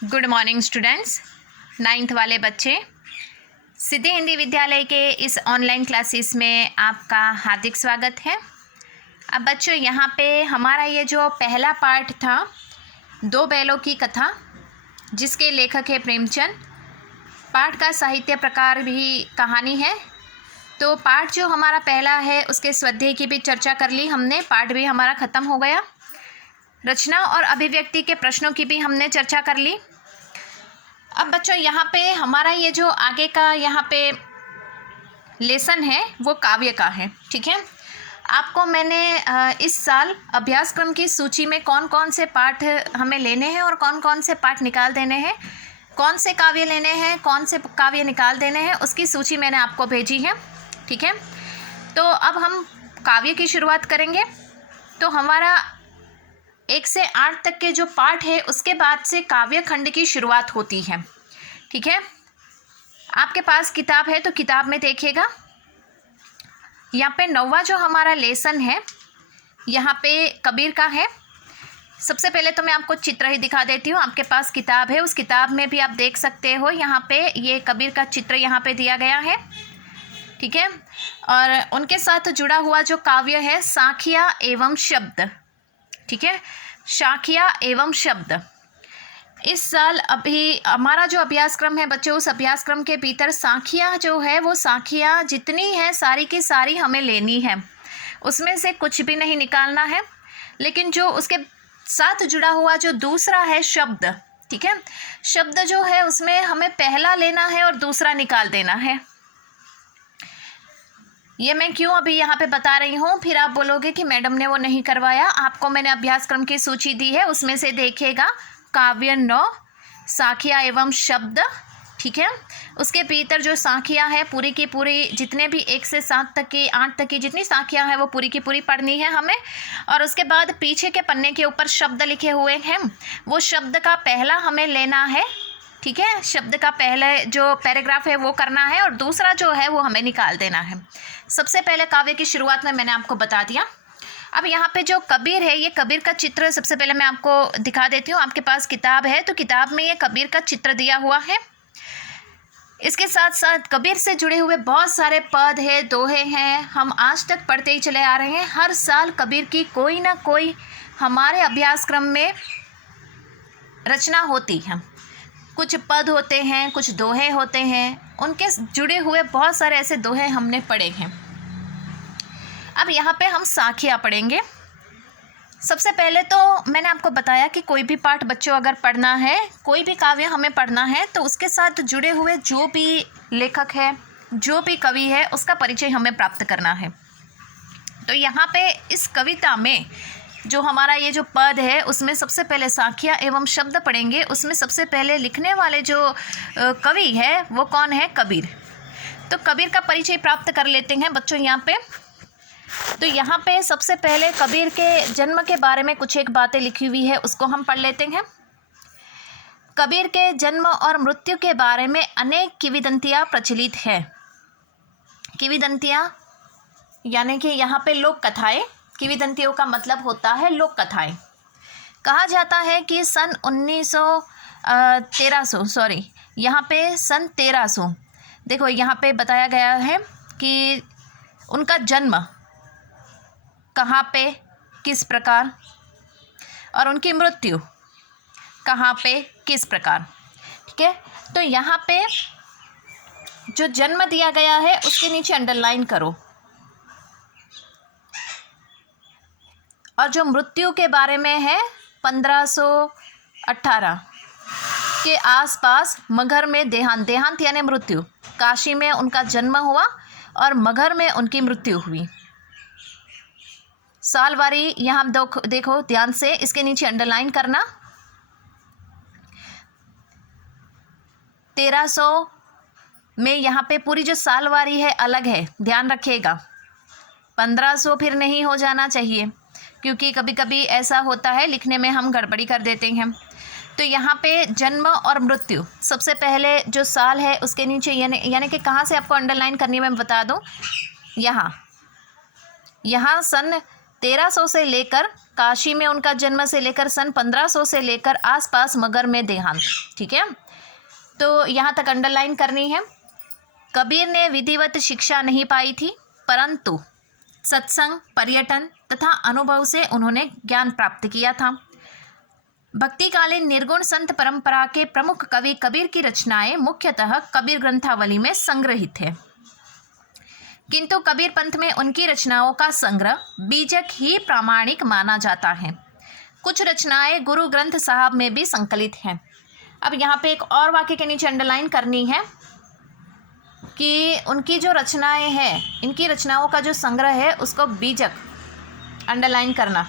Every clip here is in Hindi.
Good morning students. 9th वाले बच्चे, सिद्धि हिंदी विद्यालय के इस ऑनलाइन क्लासेस में आपका हार्दिक स्वागत है। अब बच्चों, यहाँ पे हमारा ये जो पहला पार्ट था, दो बैलों की कथा, जिसके लेखक है प्रेमचंद। पाठ का साहित्य प्रकार भी कहानी है। तो पाठ जो हमारा पहला है उसके स्वाध्याय की भी चर्चा कर ली हमने, पाठ भी हमारा ख़त्म हो गया। रचना और अभिव्यक्ति के प्रश्नों की भी हमने चर्चा कर ली। अब बच्चों, यहाँ पे हमारा ये जो आगे का यहाँ पे लेसन है वो काव्य का है, ठीक है। आपको मैंने इस साल अभ्यासक्रम की सूची में कौन कौन से पाठ हमें लेने हैं और कौन कौन से पाठ निकाल देने हैं, कौन से काव्य लेने हैं, कौन से काव्य निकाल देने हैं, उसकी सूची मैंने आपको भेजी है, ठीक है। तो अब हम काव्य की शुरुआत करेंगे। तो हमारा 1 से 8 तक के जो पाठ है उसके बाद से काव्य खंड की शुरुआत होती है, ठीक है। आपके पास किताब है तो किताब में देखिएगा। यहाँ पे 9वां जो हमारा लेसन है यहाँ पे कबीर का है। सबसे पहले तो मैं आपको चित्र ही दिखा देती हूँ। आपके पास किताब है, उस किताब में भी आप देख सकते हो, यहाँ पे ये कबीर का चित्र यहाँ पे दिया गया है, ठीक है। और उनके साथ जुड़ा हुआ जो काव्य है साखिया एवं शब्द, ठीक है, शाखिया एवं शब्द। इस साल अभी हमारा जो अभ्यासक्रम है बच्चों, उस अभ्यासक्रम के भीतर साखिया जो है वो साखिया जितनी है सारी की सारी हमें लेनी है, उसमें से कुछ भी नहीं निकालना है। लेकिन जो उसके साथ जुड़ा हुआ जो दूसरा है शब्द, ठीक है, शब्द जो है उसमें हमें पहला लेना है और दूसरा निकाल देना है। ये मैं क्यों अभी यहाँ पे बता रही हूँ, फिर आप बोलोगे कि मैडम ने वो नहीं करवाया। आपको मैंने अभ्यासक्रम की सूची दी है, उसमें से देखिएगा काव्य 9 साखिया एवं शब्द, ठीक है। उसके भीतर जो साखिया है पूरी की पूरी, जितने भी 1 से 7 तक की 8 तक की जितनी साखिया है वो पूरी की पूरी पढ़नी है हमें। और उसके बाद पीछे के पन्ने के ऊपर शब्द लिखे हुए हैं, वो शब्द का पहला हमें लेना है, ठीक है। शब्द का पहले जो पैराग्राफ है वो करना है और दूसरा जो है वो हमें निकाल देना है। सबसे पहले काव्य की शुरुआत में मैंने आपको बता दिया। अब यहाँ पे जो कबीर है, ये कबीर का चित्र सबसे पहले मैं आपको दिखा देती हूँ। आपके पास किताब है तो किताब में ये कबीर का चित्र दिया हुआ है। इसके साथ साथ कबीर से जुड़े हुए बहुत सारे पद है, दोहे हैं, हम आज तक पढ़ते ही चले आ रहे हैं। हर साल कबीर की कोई ना कोई हमारे अभ्यासक्रम में रचना होती है। कुछ पद होते हैं, कुछ दोहे होते हैं, उनके जुड़े हुए बहुत सारे ऐसे दोहे हमने पढ़े हैं। अब यहाँ पे हम साखिया पढ़ेंगे। सबसे पहले तो मैंने आपको बताया कि कोई भी पाठ बच्चों अगर पढ़ना है, कोई भी काव्य हमें पढ़ना है तो उसके साथ जुड़े हुए जो भी लेखक है, जो भी कवि है, उसका परिचय हमें प्राप्त करना है। तो यहाँ पे इस कविता में जो हमारा ये जो पद है उसमें सबसे पहले साखिया एवं शब्द पढ़ेंगे। उसमें सबसे पहले लिखने वाले जो कवि है वो कौन है? कबीर। तो कबीर का परिचय प्राप्त कर लेते हैं बच्चों यहाँ पे। तो यहाँ पे सबसे पहले कबीर के जन्म के बारे में कुछ एक बातें लिखी हुई है, उसको हम पढ़ लेते हैं। कबीर के जन्म और मृत्यु के बारे में अनेक किंवदंतियाँ प्रचलित है। किंवदंतियाँ यानी कि यहाँ पे लोक कथाएँ। किंवदंतियों का मतलब होता है लोक कथाएँ। कहा जाता है कि सन 1300 यहाँ पे सन 1300, देखो यहाँ पे बताया गया है कि उनका जन्म कहाँ पे, किस प्रकार, और उनकी मृत्यु कहाँ पे, किस प्रकार, ठीक है। तो यहाँ पे जो जन्म दिया गया है उसके नीचे अंडरलाइन करो, और जो मृत्यु के बारे में है 1518 के आसपास मगहर में देहांत यानी मृत्यु, काशी में उनका जन्म हुआ और मगहर में उनकी मृत्यु हुई। सालवारी यहाँ देखो ध्यान से, इसके नीचे अंडरलाइन करना। 1300 में यहाँ पे पूरी जो सालवारी है अलग है, ध्यान रखिएगा। 1500 फिर नहीं हो जाना चाहिए, क्योंकि कभी कभी ऐसा होता है लिखने में हम गड़बड़ी कर देते हैं। तो यहाँ पे जन्म और मृत्यु, सबसे पहले जो साल है उसके नीचे यानी कि कहाँ से आपको अंडरलाइन करनी है मैं बता दूँ। यहाँ सन 1300 से लेकर काशी में उनका जन्म से लेकर सन 1500 से लेकर आसपास मगर में देहांत। ठीक है, तो यहाँ तक अंडरलाइन करनी है। कबीर ने विधिवत शिक्षा नहीं पाई थी, परंतु सत्संग, पर्यटन तथा अनुभव से उन्होंने ज्ञान प्राप्त किया था। भक्तिकालीन निर्गुण संत परंपरा के प्रमुख कवि कबीर की रचनाएं मुख्यतः कबीर ग्रंथावली में संग्रहित है, किंतु कबीर पंथ में उनकी रचनाओं का संग्रह बीजक ही प्रामाणिक माना जाता है। कुछ रचनाएं गुरु ग्रंथ साहब में भी संकलित हैं। अब यहाँ पे एक और वाक्य के नीचे अंडरलाइन करनी है कि उनकी जो रचनाएं हैं, इनकी रचनाओं का जो संग्रह है उसको बीजक अंडरलाइन करना।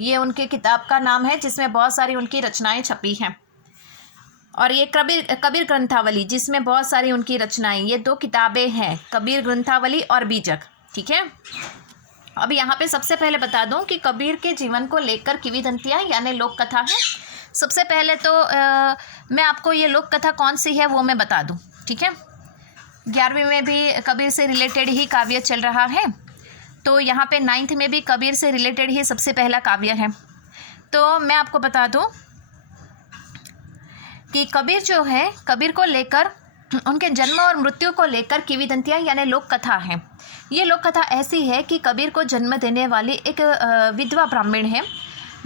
ये उनके किताब का नाम है जिसमें बहुत सारी उनकी रचनाएं छपी हैं, और ये कबीर ग्रंथावली जिसमें बहुत सारी उनकी रचनाएं, ये 2 किताबें हैं, कबीर ग्रंथावली और बीजक। ठीक है, अब यहाँ पे सबसे पहले बता दूं कि कबीर के जीवन को लेकर किंवदंतियाँ यानी लोक कथा है। सबसे पहले तो मैं आपको ये लोक कथा कौन सी है वो मैं बता दूं। ठीक है, 11वीं में भी कबीर से रिलेटेड ही काव्य चल रहा है, तो यहाँ पे 9th में भी कबीर से रिलेटेड ही सबसे पहला काव्य है। तो मैं आपको बता दूं कि कबीर जो है, कबीर को लेकर, उनके जन्म और मृत्यु को लेकर किंवदंतियाँ यानी लोक कथा है। ये लोक कथा ऐसी है कि कबीर को जन्म देने वाली एक विधवा ब्राह्मण है,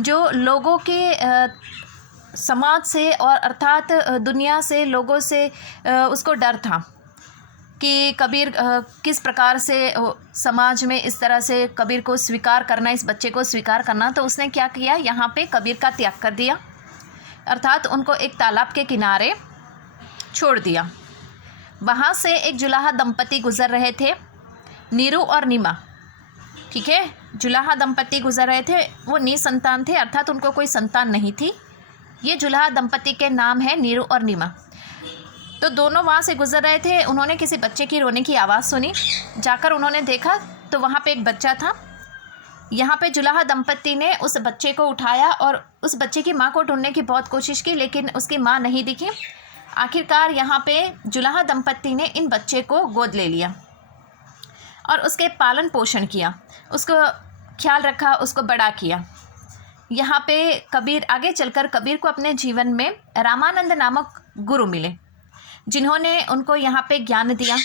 जो लोगों के समाज से और अर्थात दुनिया से, लोगों से उसको डर था कि कबीर किस प्रकार से समाज में इस तरह से कबीर को स्वीकार करना, इस बच्चे को स्वीकार करना। तो उसने क्या किया, यहाँ पे कबीर का त्याग कर दिया, अर्थात उनको एक तालाब के किनारे छोड़ दिया। वहाँ से एक जुलाहा दंपति गुजर रहे थे, नीरू और नीमा। ठीक है, जुलाहा दंपति गुजर रहे थे, वो निसंतान थे, अर्थात उनको कोई संतान नहीं थी। ये जुलाहा दंपति के नाम है नीरू और नीमा। तो दोनों वहाँ से गुजर रहे थे, उन्होंने किसी बच्चे की रोने की आवाज़ सुनी, जाकर उन्होंने देखा तो वहाँ पे एक बच्चा था। यहाँ पे जुलाहा दंपति ने उस बच्चे को उठाया और उस बच्चे की माँ को ढूंढने की बहुत कोशिश की, लेकिन उसकी माँ नहीं दिखी। आखिरकार यहाँ पे जुलाहा दंपति ने इन बच्चे को गोद ले लिया और उसके पालन पोषण किया, उसको ख्याल रखा, उसको बड़ा किया। यहाँ पे कबीर, आगे चलकर कबीर को अपने जीवन में रामानंद नामक गुरु मिले, जिन्होंने उनको यहाँ पे ज्ञान दिया।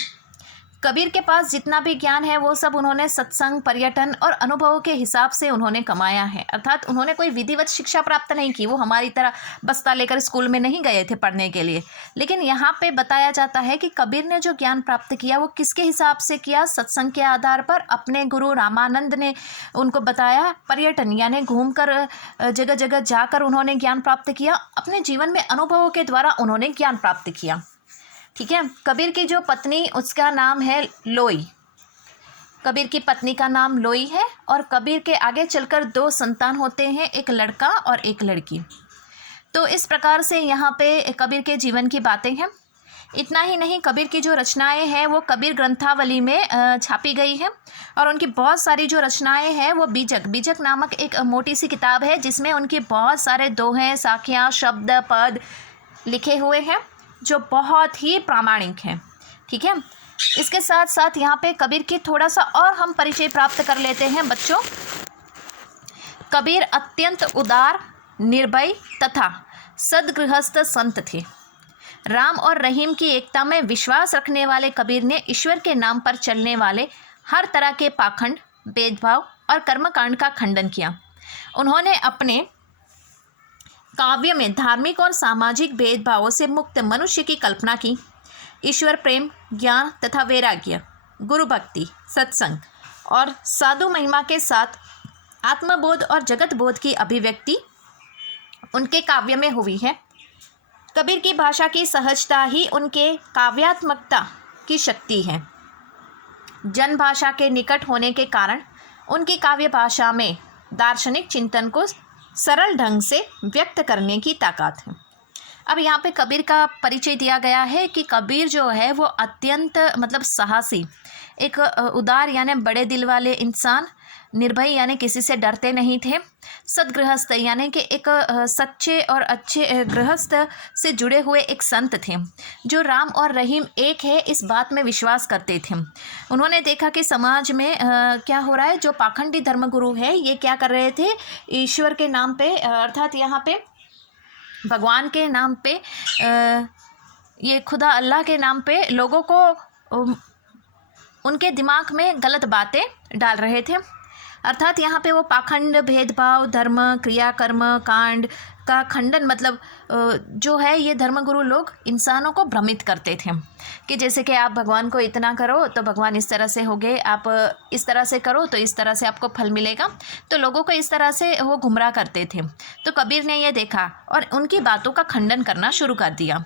कबीर के पास जितना भी ज्ञान है वो सब उन्होंने सत्संग, पर्यटन और अनुभवों के हिसाब से उन्होंने कमाया है, अर्थात उन्होंने कोई विधिवत शिक्षा प्राप्त नहीं की। वो हमारी तरह बस्ता लेकर स्कूल में नहीं गए थे पढ़ने के लिए। लेकिन यहाँ पे बताया जाता है कि कबीर ने जो ज्ञान प्राप्त किया वो किसके हिसाब से किया, सत्संग के आधार पर। अपने गुरु रामानंद ने उनको बताया, पर्यटन यानी घूमकर जगह जगह जाकर उन्होंने ज्ञान प्राप्त किया, अपने जीवन में अनुभवों के द्वारा उन्होंने ज्ञान प्राप्त किया। ठीक है, कबीर की जो पत्नी, उसका नाम है लोई। कबीर की पत्नी का नाम लोई है, और कबीर के आगे चलकर 2 संतान होते हैं, एक लड़का और एक लड़की। तो इस प्रकार से यहाँ पे कबीर के जीवन की बातें हैं। इतना ही नहीं, कबीर की जो रचनाएं हैं वो कबीर ग्रंथावली में छापी गई है, और उनकी बहुत सारी जो रचनाएं हैं वो बीजक नामक एक मोटी सी किताब है, जिसमें उनके बहुत सारे दोहे, साखियाँ, शब्द, पद लिखे हुए हैं, जो बहुत ही प्रामाणिक हैं। ठीक है, इसके साथ साथ यहाँ पे कबीर की थोड़ा सा और हम परिचय प्राप्त कर लेते हैं बच्चों। कबीर अत्यंत उदार, निर्भय तथा सद्गृहस्थ संत थे। राम और रहीम की एकता में विश्वास रखने वाले कबीर ने ईश्वर के नाम पर चलने वाले हर तरह के पाखंड, भेदभाव और कर्मकांड का खंडन किया। उन्होंने अपने काव्य में धार्मिक और सामाजिक भेदभावों से मुक्त मनुष्य की कल्पना की। ईश्वर प्रेम, ज्ञान तथा वैराग्य, गुरु भक्ति, सत्संग और साधु महिमा के साथ आत्मबोध और जगत बोध की अभिव्यक्ति उनके काव्य में हुई है। कबीर की भाषा की सहजता ही उनके काव्यात्मकता की शक्ति है। जन भाषा के निकट होने के कारण उनकी काव्य भाषा में दार्शनिक चिंतन को सरल ढंग से व्यक्त करने की ताकत है। अब यहाँ पे कबीर का परिचय दिया गया है कि कबीर जो है वो अत्यंत साहसी, एक उदार यानी बड़े दिल वाले इंसान, निर्भय यानी किसी से डरते नहीं थे। सद्गृहस्थ यानी कि एक सच्चे और अच्छे गृहस्थ से जुड़े हुए एक संत थे जो राम और रहीम एक है इस बात में विश्वास करते थे। उन्होंने देखा कि समाज में क्या हो रहा है, जो पाखंडी धर्मगुरु है ये क्या कर रहे थे, ईश्वर के नाम पे अर्थात यहाँ पे भगवान के नाम पे ये खुदा अल्लाह के नाम पे लोगों को उनके दिमाग में गलत बातें डाल रहे थे। अर्थात यहाँ पे वो पाखंड, भेदभाव, धर्म, क्रिया, कर्म, कांड का खंडन, मतलब जो है ये धर्मगुरु लोग इंसानों को भ्रमित करते थे कि जैसे कि आप भगवान को इतना करो तो भगवान इस तरह से होंगे, आप इस तरह से करो तो इस तरह से आपको फल मिलेगा। तो लोगों को इस तरह से वो गुमराह करते थे। तो कबीर ने ये देखा और उनकी बातों का खंडन करना शुरू कर दिया।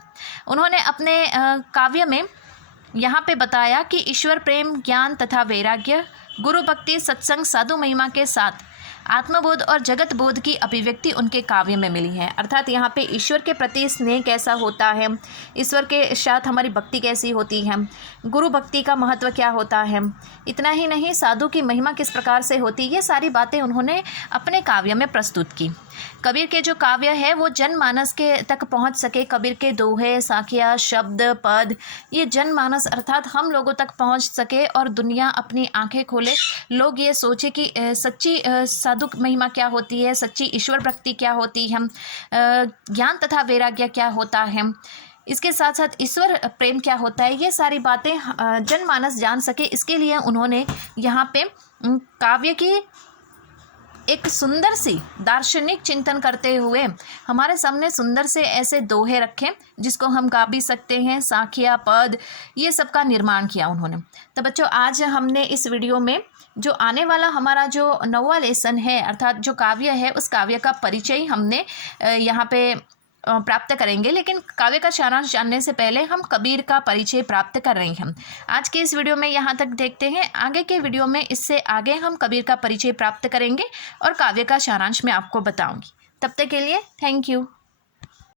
उन्होंने अपने काव्य में यहाँ पे बताया कि ईश्वर प्रेम, ज्ञान तथा वैराग्य, गुरु भक्ति, सत्संग, साधु महिमा के साथ आत्मबोध और जगत बोध की अभिव्यक्ति उनके काव्य में मिली है। अर्थात यहाँ पे ईश्वर के प्रति स्नेह कैसा होता है, ईश्वर के साथ हमारी भक्ति कैसी होती है, गुरु भक्ति का महत्व क्या होता है, इतना ही नहीं साधु की महिमा किस प्रकार से होती है, ये सारी बातें उन्होंने अपने काव्य में प्रस्तुत की। कबीर के जो काव्य है वो जनमानस के तक पहुंच सके। कबीर के दोहे, साखिया, शब्द, पद ये जनमानस अर्थात हम लोगों तक पहुंच सके और दुनिया अपनी आंखें खोले, लोग ये सोचे कि सच्ची साधु महिमा क्या होती है, सच्ची ईश्वर भक्ति क्या होती है, ज्ञान तथा वैराग्य क्या होता है, इसके साथ साथ ईश्वर प्रेम क्या होता है, ये सारी बातें जनमानस जान सके। इसके लिए उन्होंने यहाँ पे काव्य की एक सुंदर सी दार्शनिक चिंतन करते हुए हमारे सामने सुंदर से ऐसे दोहे रखे जिसको हम गा भी सकते हैं, साखिया, पद, ये सब का निर्माण किया उन्होंने। तो बच्चों आज हमने इस वीडियो में जो आने वाला हमारा जो 9वां लेसन है अर्थात जो काव्य है उस काव्य का परिचय हमने यहाँ पे प्राप्त करेंगे। लेकिन काव्य का सारांश जानने से पहले हम कबीर का परिचय प्राप्त कर रहे हैं। आज के इस वीडियो में यहाँ तक देखते हैं। आगे के वीडियो में इससे आगे हम कबीर का परिचय प्राप्त करेंगे और काव्य का सारांश मैं आपको बताऊंगी। तब तक के लिए थैंक यू।